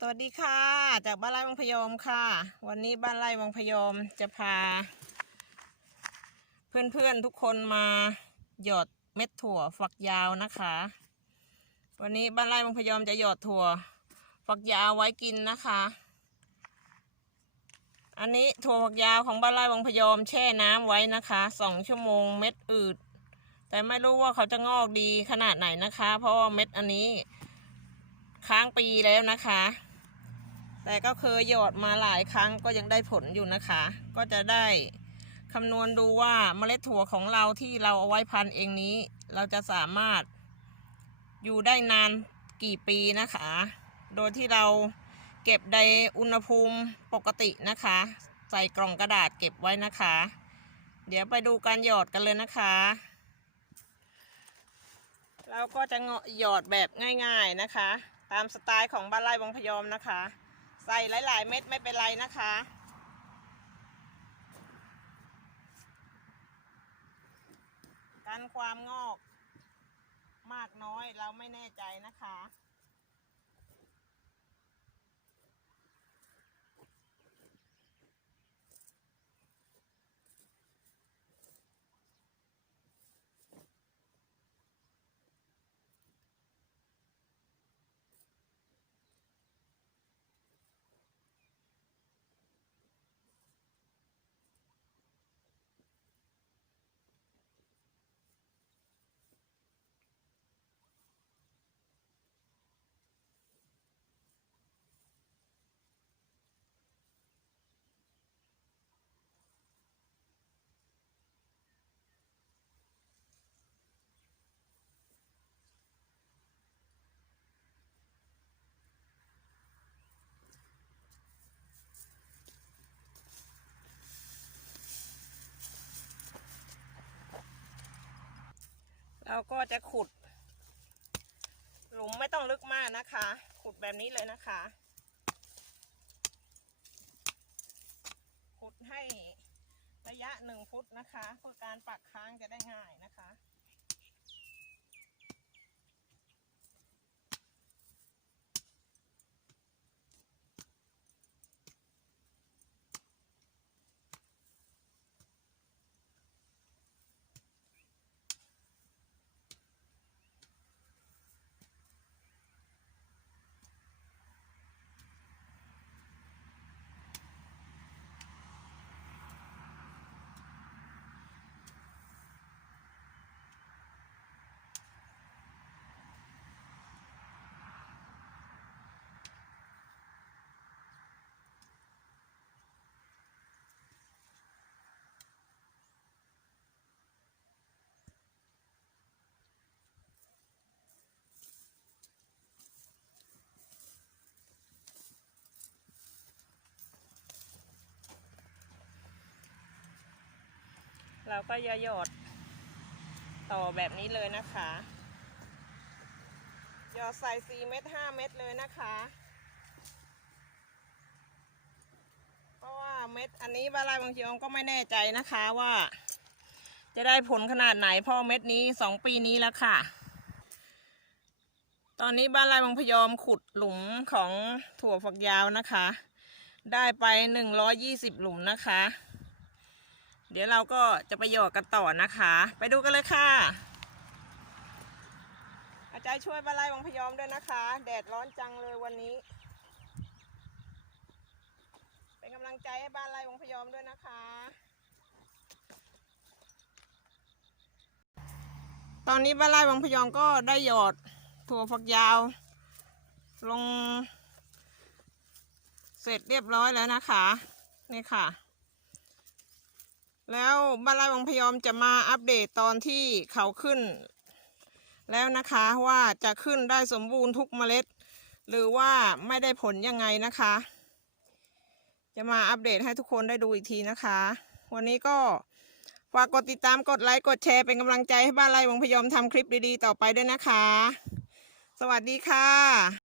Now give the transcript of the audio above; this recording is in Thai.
สวัสดีค่ะ จากบ้านไร่วังพยอมค่ะ วันนี้บ้านไร่วังพยอมจะพา เพื่อนๆทุกคนมาหยอดเม็ดถั่วฝักยาวนะคะ วันนี้บ้านไร่วังพยอมจะหยอดถั่วฝักยาวไว้กินนะคะ อันนี้ถั่วฝักยาวของบ้านไร่วังพยอมแช่น้ำไว้นะคะสองชั่วโมงเม็ดอืด แต่ไม่รู้ว่าเขาจะงอกดีขนาดไหนนะคะ เพราะว่าเม็ดอันนี้ค้างปีแล้วนะคะ แต่ก็เคยหยอดมาหลายครั้งก็ยังได้ผลอยู่นะคะ ก็จะได้คำนวณดูว่าเมล็ดถั่วของเราที่เราเอาไว้พันเองนี้ เราจะสามารถอยู่ได้นานกี่ปีนะคะ โดยที่เราเก็บในอุณหภูมิปกตินะคะ ใส่กล่องกระดาษเก็บไว้นะคะ เดี๋ยวไปดูการหยอดกันเลยนะคะ เราก็จะเงาะหยอดแบบง่าย ๆนะคะ ตามสไตล์ของบ้านไร่วงพยอมนะคะ ใส่หลาย ๆ เม็ดไม่เป็นไรนะคะ การความงอก มากน้อยเราไม่แน่ใจนะคะ เราก็จะขุด หลุมไม่ต้องลึกมากนะคะ ขุดแบบนี้เลยนะคะ ขุดให้ระยะหนึ่งฟุตนะคะเพื่อการปักค้างจะได้ง่ายนะคะ เราก็จะหยอดต่อแบบนี้เลยนะคะ หยอดใส่สี่เม็ดห้าเม็ดเลยนะคะ เพราะว่าเม็ดอันนี้บาลายบางทีอมก็ไม่แน่ใจนะคะว่า จะได้ผลขนาดไหนพราะเม็ดนี้สองปีนี้แล้วค่ะ ตอนนี้บ้านลายบางพยอมขุดหลุมของถั่วฝักยาวนะคะ ได้ไปหนึ่งร้อยี่สิบหลุมนะคะ เดี๋ยวเราก็จะไปหยอดกันต่อนะคะ ไปดูกันเลยค่ะ อาจารย์ช่วยบาลายวังพยอมด้วยนะคะ แดดร้อนจังเลยวันนี้ เป็นกำลังใจให้บ้านไร่วังพยอมด้วยนะคะ ตอนนี้บ้านไร่วังพยอมก็ได้หยอดถั่วฝักยาว ลง เสร็จเรียบร้อยแล้วนะคะ นี่ค่ะ แล้วบ้านไร่วังพยอมจะมาอัปเดตตอนที่เขาขึ้น แล้วนะคะว่าจะขึ้นได้สมบูรณ์ทุกเมล็ด หรือว่าไม่ได้ผลยังไงนะคะ จะมาอัปเดตให้ทุกคนได้ดูอีกทีนะคะ วันนี้ก็ฝากกดติดตามกดไลค์กดแชร์เป็นกำลังใจให้บ้านไร่วังพยอมทำคลิปดีๆต่อไปด้วยนะคะ สวัสดีค่ะ